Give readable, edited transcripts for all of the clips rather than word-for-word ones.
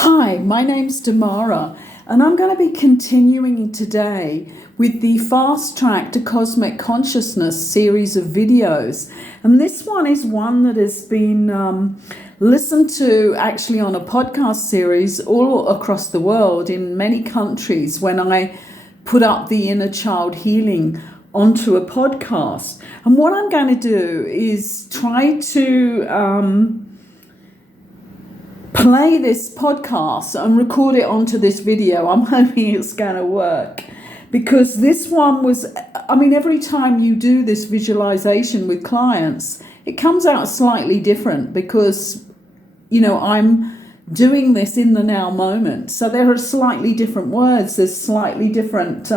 Hi, my name's Demara, and I'm going to be continuing today with the Fast Track to Cosmic Consciousness series of videos. And this one is one that has been listened to actually on a podcast series all across the world in many countries when I put up the inner child healing onto a podcast. And what I'm going to do is try to play this podcast and record it onto this video. I'm hoping it's going to work, because this one was, every time you do this visualization with clients, it comes out slightly different because, I'm doing this in the now moment. So there are slightly different words. There's slightly different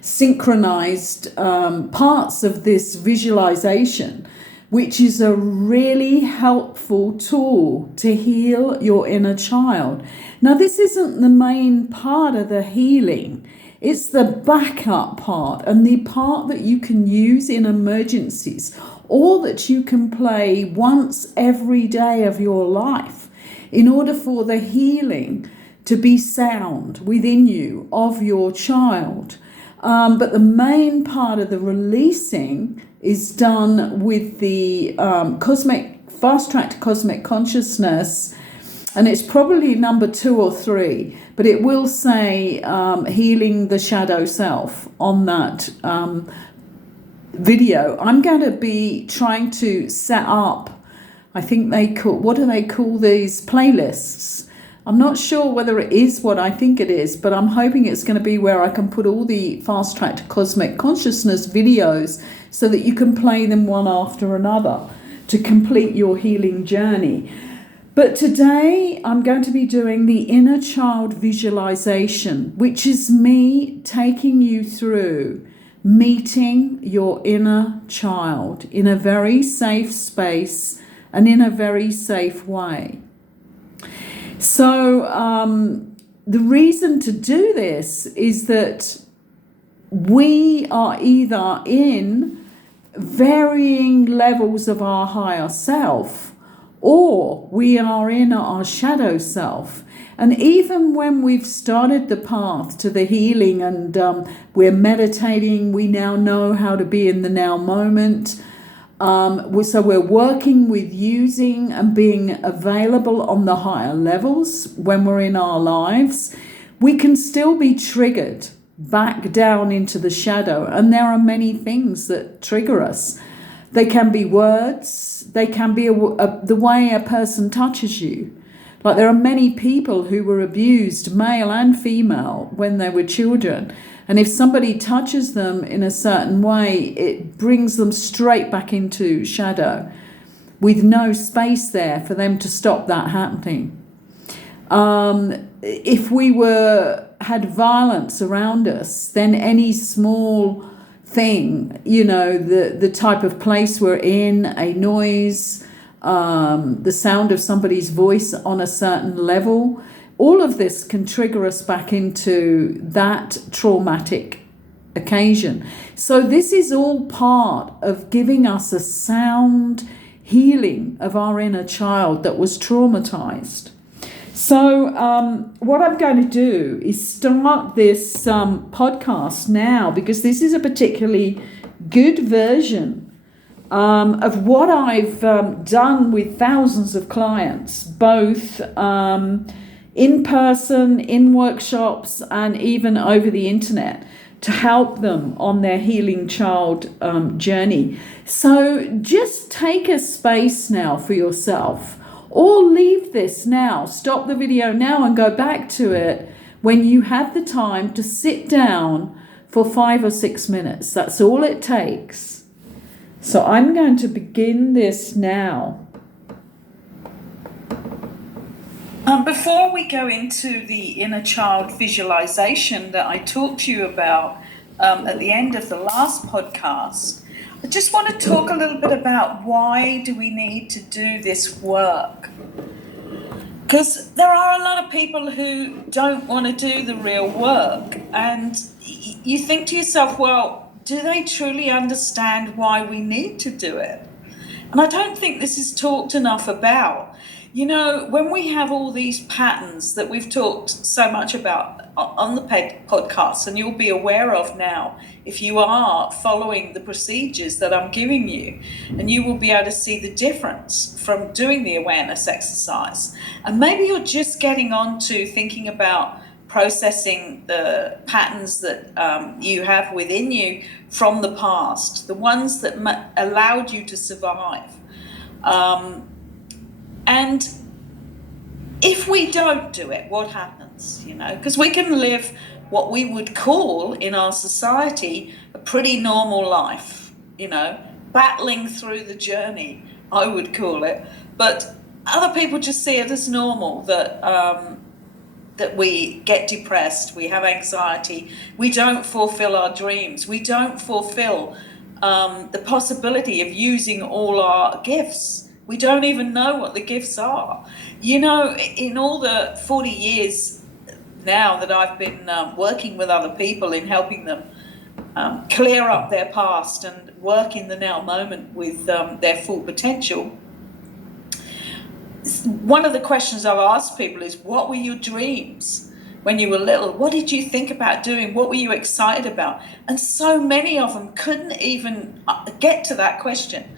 synchronized parts of this visualization, which is a really helpful tool to heal your inner child. Now, this isn't the main part of the healing. It's the backup part and the part that you can use in emergencies, or that you can play once every day of your life in order for the healing to be sound within you of your child. But the main part of the releasing is done with the Fast Track to Cosmic Consciousness, and it's probably number 2 or 3, but it will say healing the shadow self on that video. I'm going to be trying to set up, what do they call these playlists? I'm not sure whether it is what I think it is, but I'm hoping it's going to be where I can put all the Fast Track to Cosmic Consciousness videos so that you can play them one after another to complete your healing journey. But today I'm going to be doing the inner child visualization, which is me taking you through meeting your inner child in a very safe space and in a very safe way. So the reason to do this is that we are either in varying levels of our higher self, or we are in our shadow self. And even when we've started the path to the healing and we're meditating, we now know how to be in the now moment. So we're working with using and being available on the higher levels when we're in our lives. We can still be triggered back down into the shadow, and there are many things that trigger us. They can be words, they can be the way a person touches you. Like, there are many people who were abused, male and female, when they were children. And if somebody touches them in a certain way, it brings them straight back into shadow with no space there for them to stop that happening. If we had violence around us, then any small thing, the type of place we're in, a noise, the sound of somebody's voice on a certain level, all of this can trigger us back into that traumatic occasion. So this is all part of giving us a sound healing of our inner child that was traumatized. So what I'm going to do is start this podcast now, because this is a particularly good version of what I've done with thousands of clients, both in person, in workshops, and even over the internet, to help them on their healing child journey. So just take a space now for yourself, or leave this now, stop the video now and go back to it when you have the time to sit down for 5 or 6 minutes. That's all it takes. So I'm going to begin this now. Before we go into the inner child visualization that I talked to you about at the end of the last podcast, I just want to talk a little bit about why do we need to do this work. Because there are a lot of people who don't want to do the real work, and you think to yourself, well, do they truly understand why we need to do it? And I don't think this is talked enough about. You know, when we have all these patterns that we've talked so much about on the podcast, and you'll be aware of now if you are following the procedures that I'm giving you, and you will be able to see the difference from doing the awareness exercise. And maybe you're just getting on to thinking about processing the patterns that you have within you from the past, the ones that allowed you to survive. And if we don't do it, what happens? You know, because we can live what we would call in our society a pretty normal life, you know, battling through the journey, I would call it. But other people just see it as normal that that we get depressed, we have anxiety, we don't fulfill our dreams, we don't fulfill the possibility of using all our gifts. We don't even know what the gifts are. You know, in all the 40 years now that I've been working with other people in helping them clear up their past and work in the now moment with their full potential, one of the questions I've asked people is, what were your dreams when you were little? What did you think about doing? What were you excited about? And so many of them couldn't even get to that question.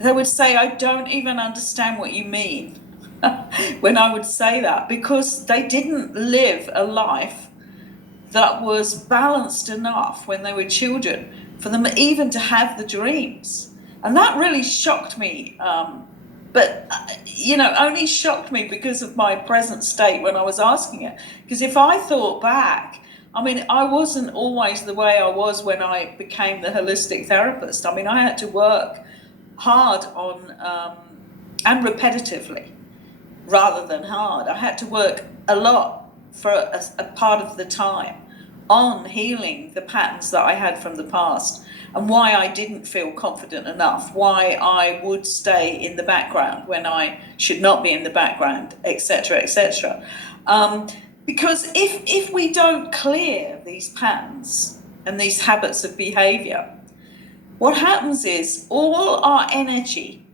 They would say, I don't even understand what you mean when I would say that, because they didn't live a life that was balanced enough when they were children for them even to have the dreams. And that really shocked me. But, you know, only shocked me because of my present state when I was asking it. Because if I thought back, I mean, I wasn't always the way I was when I became the holistic therapist. I mean, I had to work hard on and repetitively rather than hard. I had to work a lot for a part of the time on healing the patterns that I had from the past, and why I didn't feel confident enough, why I would stay in the background when I should not be in the background, etc., etc. Because if we don't clear these patterns and these habits of behavior, what happens is all our energy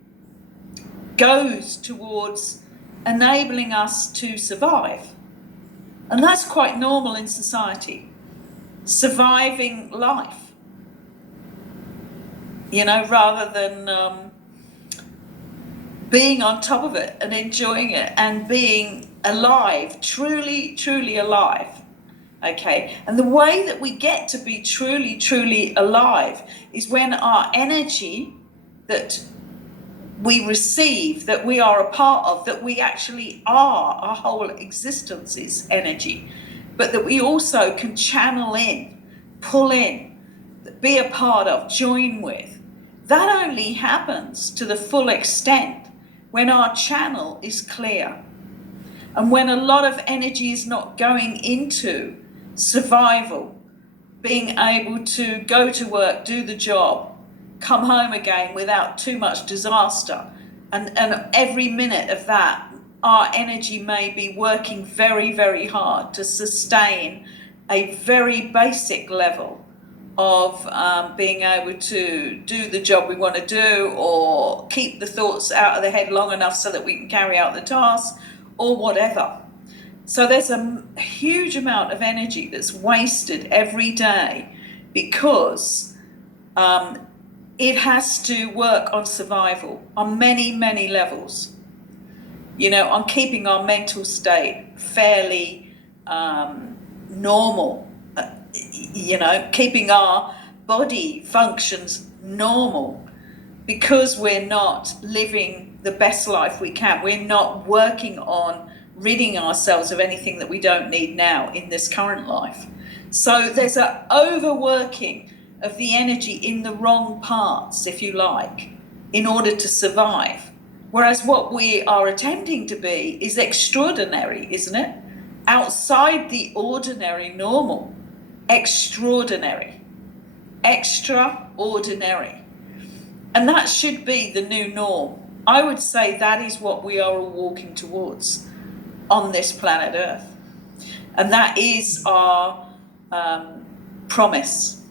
goes towards enabling us to survive. And that's quite normal in society. Surviving life, you know, rather than being on top of it and enjoying it and being alive, truly, truly alive. Okay, and the way that we get to be truly, truly alive is when our energy that we receive, that we are a part of, that we actually are, our whole existence is energy, but that we also can channel in, pull in, be a part of, join with. That only happens to the full extent when our channel is clear. And when a lot of energy is not going into survival, being able to go to work, do the job, come home again without too much disaster. And every minute of that, our energy may be working very, very hard to sustain a very basic level of being able to do the job we want to do, or keep the thoughts out of the head long enough so that we can carry out the task, or whatever. So there's a huge amount of energy that's wasted every day because it has to work on survival on many, many levels. You know, on keeping our mental state fairly normal, you know, keeping our body functions normal, because we're not living the best life we can. We're not working on ridding ourselves of anything that we don't need now in this current life. So there's an overworking of the energy in the wrong parts, if you like, in order to survive. Whereas what we are attempting to be is extraordinary, isn't it? Outside the ordinary normal. Extraordinary. Extraordinary. And that should be the new norm. I would say that is what we are all walking towards on this planet Earth. And that is our promise.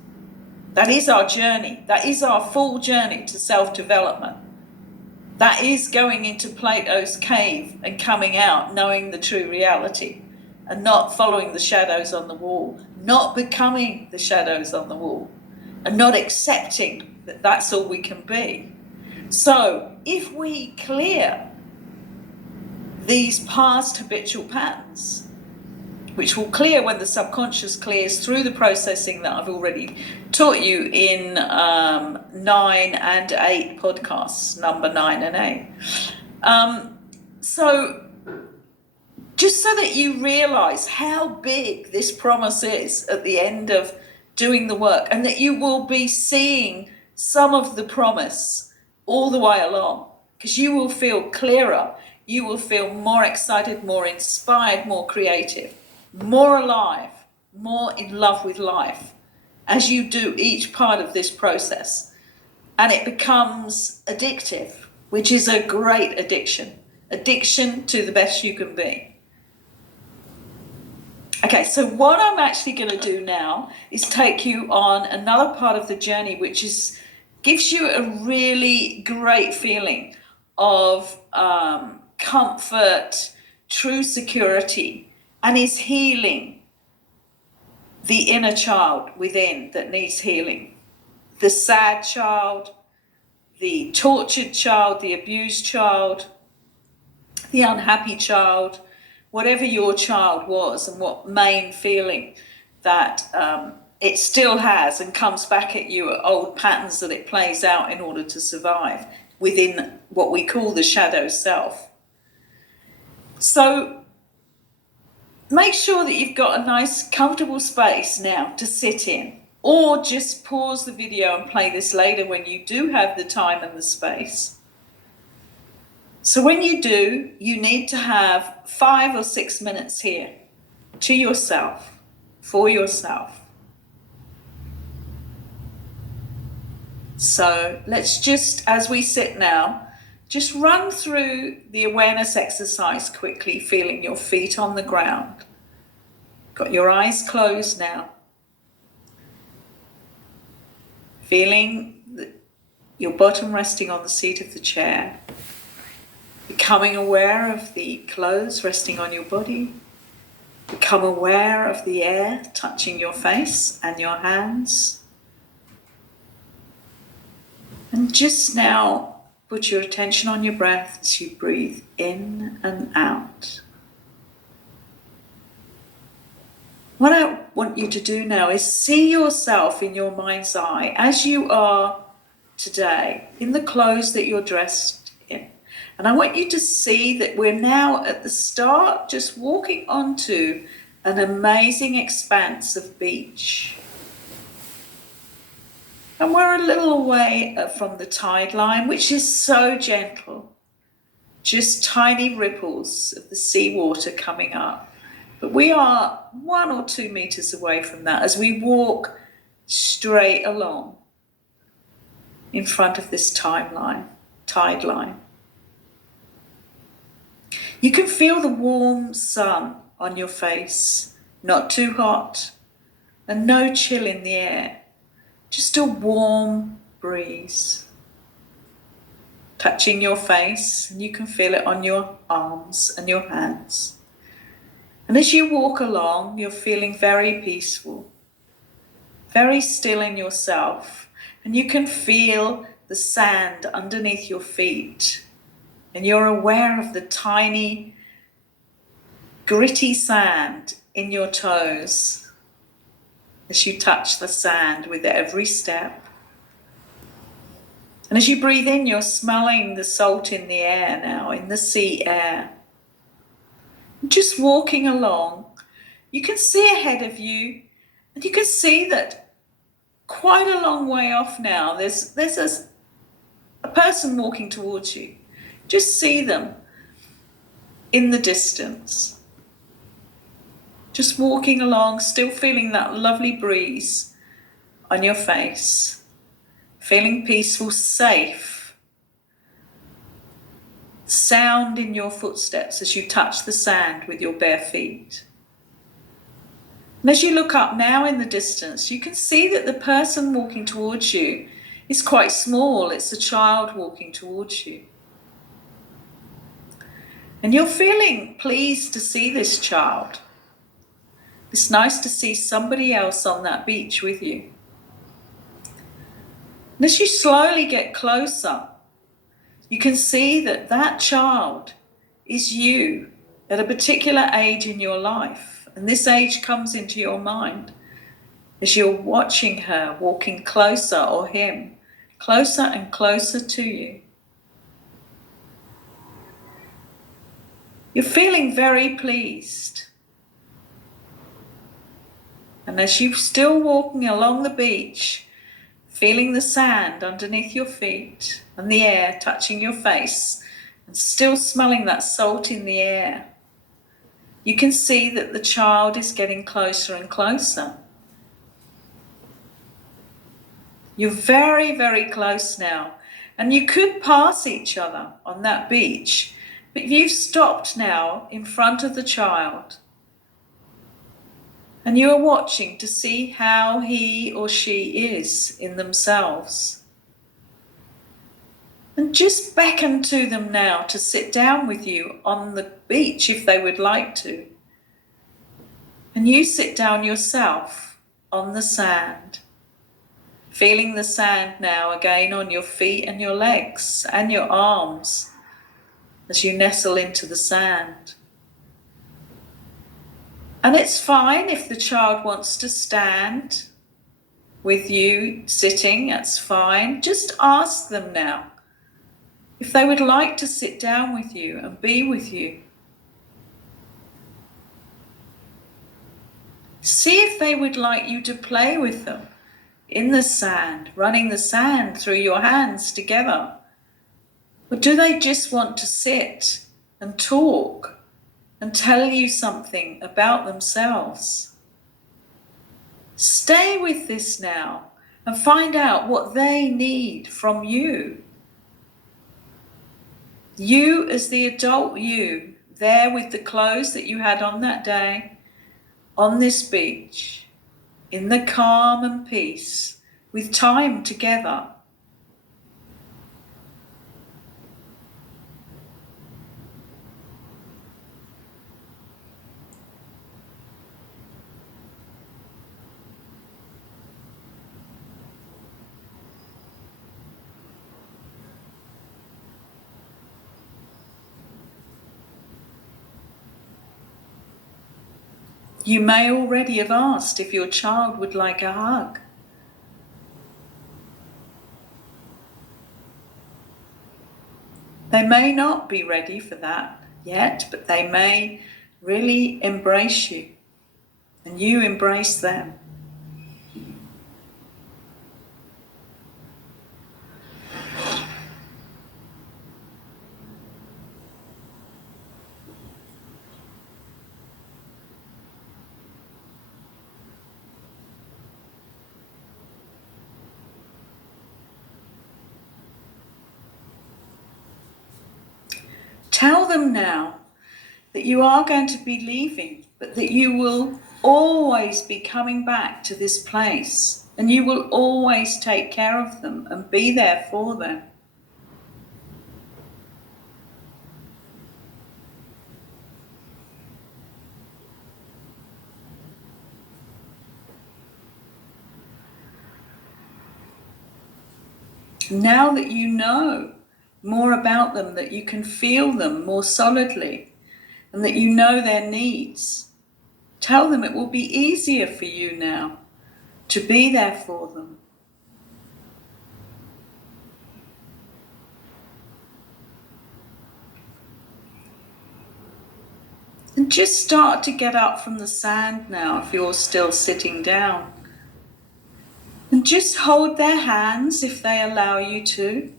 That is our journey. That is our full journey to self-development. That is going into Plato's cave and coming out, knowing the true reality, and not following the shadows on the wall, not becoming the shadows on the wall, and not accepting that that's all we can be. So if we clear these past habitual patterns, which will clear when the subconscious clears through the processing that I've already taught you in 9 and 8 podcasts, number 9 and 8. So just so that you realize how big this promise is at the end of doing the work, and that you will be seeing some of the promise all the way along, because you will feel clearer, you will feel more excited, more inspired, more creative, more alive, more in love with life as you do each part of this process. And it becomes addictive, which is a great addiction to the best you can be. Okay, so what I'm actually going to do now is take you on another part of the journey, which gives you a really great feeling of comfort, true security, and is healing the inner child within that needs healing. The sad child, the tortured child, the abused child, the unhappy child, whatever your child was, and what main feeling that it still has and comes back at you at old patterns that it plays out in order to survive within what we call the shadow self. So make sure that you've got a nice, comfortable space now to sit in, or just pause the video and play this later when you do have the time and the space. So when you do, you need to have 5 or 6 minutes here to yourself, for yourself. So let's just, as we sit now, just run through the awareness exercise quickly, feeling your feet on the ground. Got your eyes closed now. Feeling your bottom resting on the seat of the chair. Becoming aware of the clothes resting on your body. Become aware of the air touching your face and your hands. And just now, put your attention on your breath as you breathe in and out. What I want you to do now is see yourself in your mind's eye as you are today, in the clothes that you're dressed in. And I want you to see that we're now at the start, just walking onto an amazing expanse of beach. And we're a little away from the tide line, which is so gentle. Just tiny ripples of the seawater coming up. But we are 1 or 2 meters away from that as we walk straight along in front of this tide line. You can feel the warm sun on your face, not too hot, and no chill in the air. Just a warm breeze touching your face, and you can feel it on your arms and your hands. And as you walk along, you're feeling very peaceful, very still in yourself, and you can feel the sand underneath your feet, and you're aware of the tiny, gritty sand in your toes as you touch the sand with every step. And as you breathe in, you're smelling the salt in the air now, in the sea air. Just walking along, you can see ahead of you, and you can see that quite a long way off now, there's a person walking towards you. Just see them in the distance. Just walking along, still feeling that lovely breeze on your face, feeling peaceful, safe. Sound in your footsteps as you touch the sand with your bare feet. And as you look up now in the distance, you can see that the person walking towards you is quite small. It's a child walking towards you. And you're feeling pleased to see this child. It's nice to see somebody else on that beach with you. And as you slowly get closer, you can see that that child is you at a particular age in your life. And this age comes into your mind as you're watching her walking closer, or him, closer and closer to you. You're feeling very pleased. And as you're still walking along the beach, feeling the sand underneath your feet and the air touching your face, and still smelling that salt in the air, you can see that the child is getting closer and closer. You're very, very close now, and you could pass each other on that beach, but you've stopped now in front of the child. And you are watching to see how he or she is in themselves. And just beckon to them now to sit down with you on the beach if they would like to. And you sit down yourself on the sand, feeling the sand now again on your feet and your legs and your arms as you nestle into the sand. And it's fine if the child wants to stand with you sitting, that's fine. Just ask them now if they would like to sit down with you and be with you. See if they would like you to play with them in the sand, running the sand through your hands together. Or do they just want to sit and talk and tell you something about themselves? Stay with this now and find out what they need from you. You as the adult you, there with the clothes that you had on that day, on this beach, in the calm and peace, with time together. You may already have asked if your child would like a hug. They may not be ready for that yet, but they may really embrace you and you embrace them. Tell them now that you are going to be leaving, but that you will always be coming back to this place, and you will always take care of them and be there for them. Now that you know more about them, that you can feel them more solidly, and that you know their needs, tell them it will be easier for you now to be there for them. And just start to get up from the sand now if you're still sitting down. And just hold their hands if they allow you to.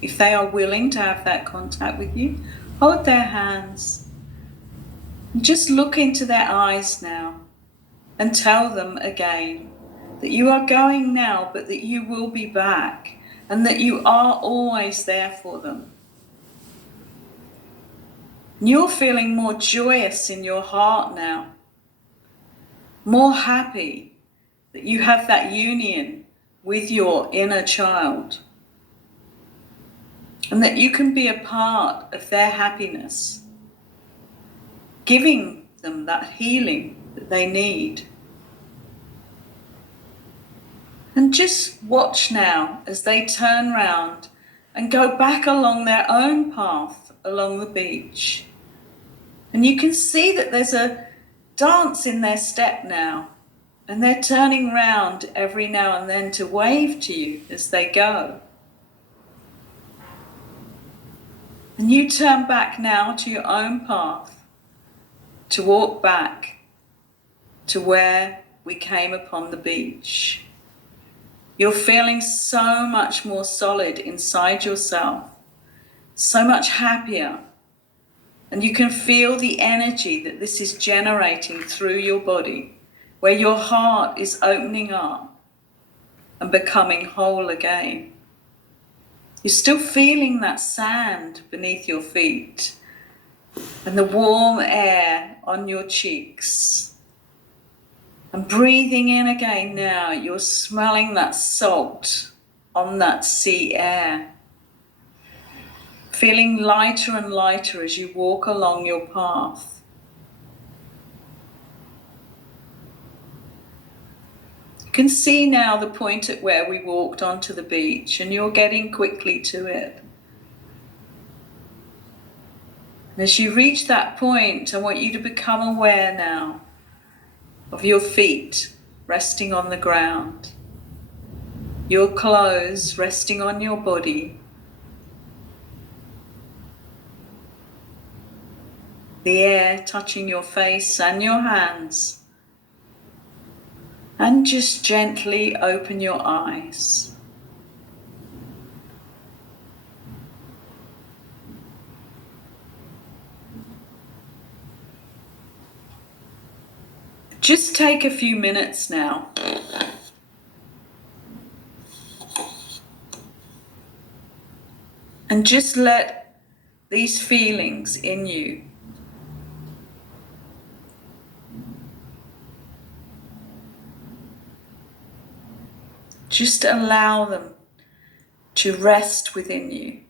If they are willing to have that contact with you, hold their hands. And just look into their eyes now and tell them again that you are going now, but that you will be back and that you are always there for them. And you're feeling more joyous in your heart now, more happy that you have that union with your inner child. and that you can be a part of their happiness, giving them that healing that they need. And just watch now as they turn round and go back along their own path along the beach. And you can see that there's a dance in their step now, and they're turning round every now and then to wave to you as they go. And you turn back now to your own path, to walk back to where we came upon the beach. You're feeling so much more solid inside yourself, so much happier, and you can feel the energy that this is generating through your body, where your heart is opening up and becoming whole again. You're still feeling that sand beneath your feet and the warm air on your cheeks. And breathing in again now, you're smelling that salt on that sea air. Feeling lighter and lighter as you walk along your path. You can see now the point at where we walked onto the beach, and you're getting quickly to it. And as you reach that point, I want you to become aware now of your feet resting on the ground, your clothes resting on your body, the air touching your face and your hands, and just gently open your eyes. Just take a few minutes now and just let these feelings in you just allow them to rest within you,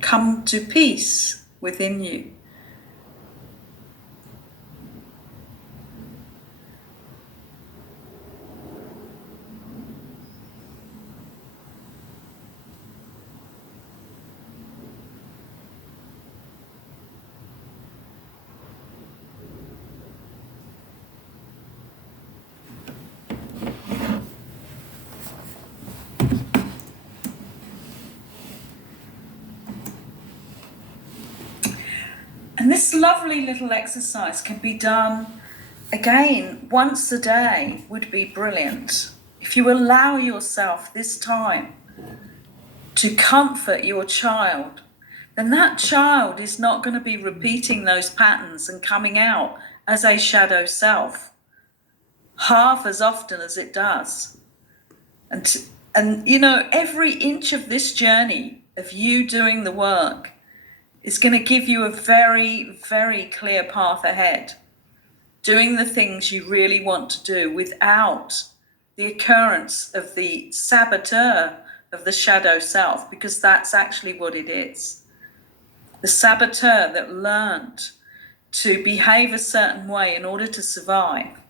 come to peace within you. And this lovely little exercise can be done again once a day, would be brilliant. If you allow yourself this time to comfort your child, then that child is not going to be repeating those patterns and coming out as a shadow self half as often as it does. And you know, every inch of this journey of you doing the work is going to give you a very, very clear path ahead, doing the things you really want to do without the occurrence of the saboteur of the shadow self, because that's actually what it is. The saboteur that learned to behave a certain way in order to survive.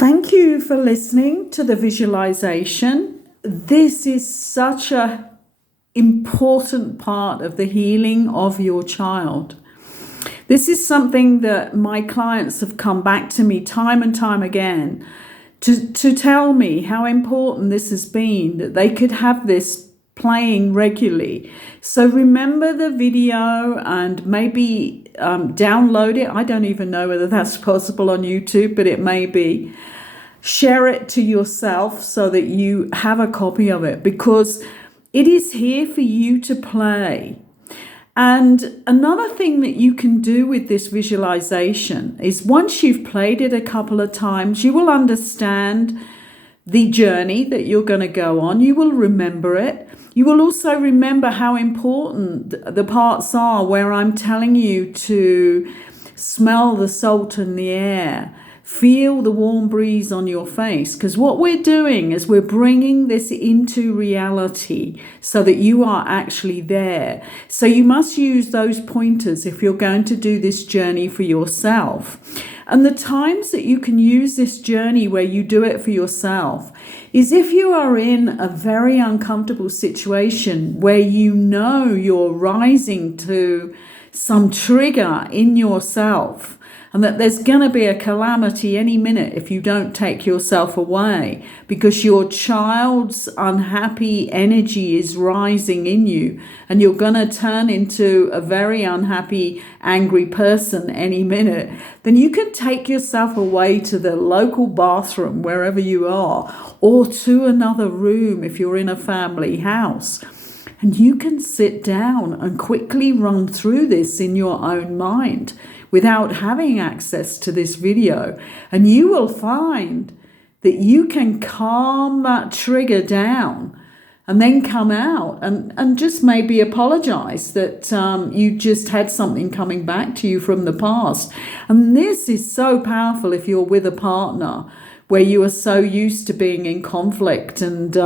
Thank you for listening to the visualization. This is such an important part of the healing of your child. This is something that my clients have come back to me time and time again to tell me how important this has been, that they could have this playing regularly. So remember the video and maybe download it. I don't even know whether that's possible on YouTube, but it may be. Share it to yourself so that you have a copy of it, because it is here for you to play. And another thing that you can do with this visualization is once you've played it a couple of times, you will understand the journey that you're going to go on. You will remember it. You will also remember how important the parts are where I'm telling you to smell the salt in the air, feel the warm breeze on your face, because what we're doing is we're bringing this into reality so that you are actually there. So you must use those pointers if you're going to do this journey for yourself. And the times that you can use this journey where you do it for yourself is if you are in a very uncomfortable situation where you know you're rising to some trigger in yourself and that there's going to be a calamity any minute if you don't take yourself away because your child's unhappy energy is rising in you and you're going to turn into a very unhappy, angry person any minute, then you can take yourself away to the local bathroom wherever you are, or to another room if you're in a family house. And you can sit down and quickly run through this in your own mind without having access to this video. And you will find that you can calm that trigger down and then come out and just maybe apologize that you just had something coming back to you from the past. And this is so powerful if you're with a partner where you are so used to being in conflict and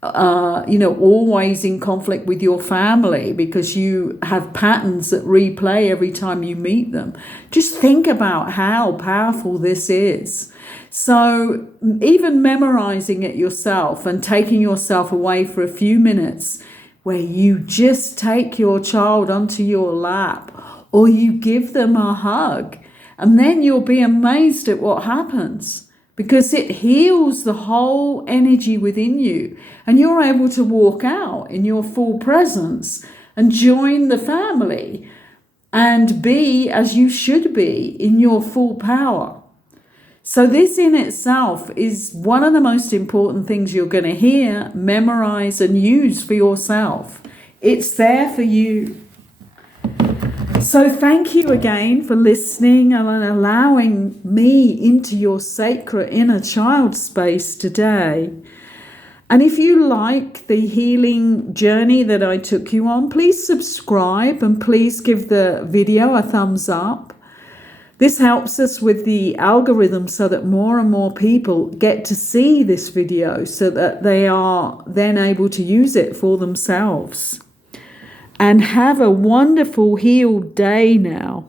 always in conflict with your family because you have patterns that replay every time you meet them. Just think about how powerful this is. So even memorizing it yourself and taking yourself away for a few minutes where you just take your child onto your lap or you give them a hug, and then you'll be amazed at what happens, because it heals the whole energy within you and you're able to walk out in your full presence and join the family and be as you should be in your full power. So this in itself is one of the most important things you're going to hear, memorize and use for yourself. It's there for you. So thank you again for listening and allowing me into your sacred inner child space today. And if you like the healing journey that I took you on, please subscribe and please give the video a thumbs up. This helps us with the algorithm so that more and more people get to see this video so that they are then able to use it for themselves. And have a wonderful healed day now.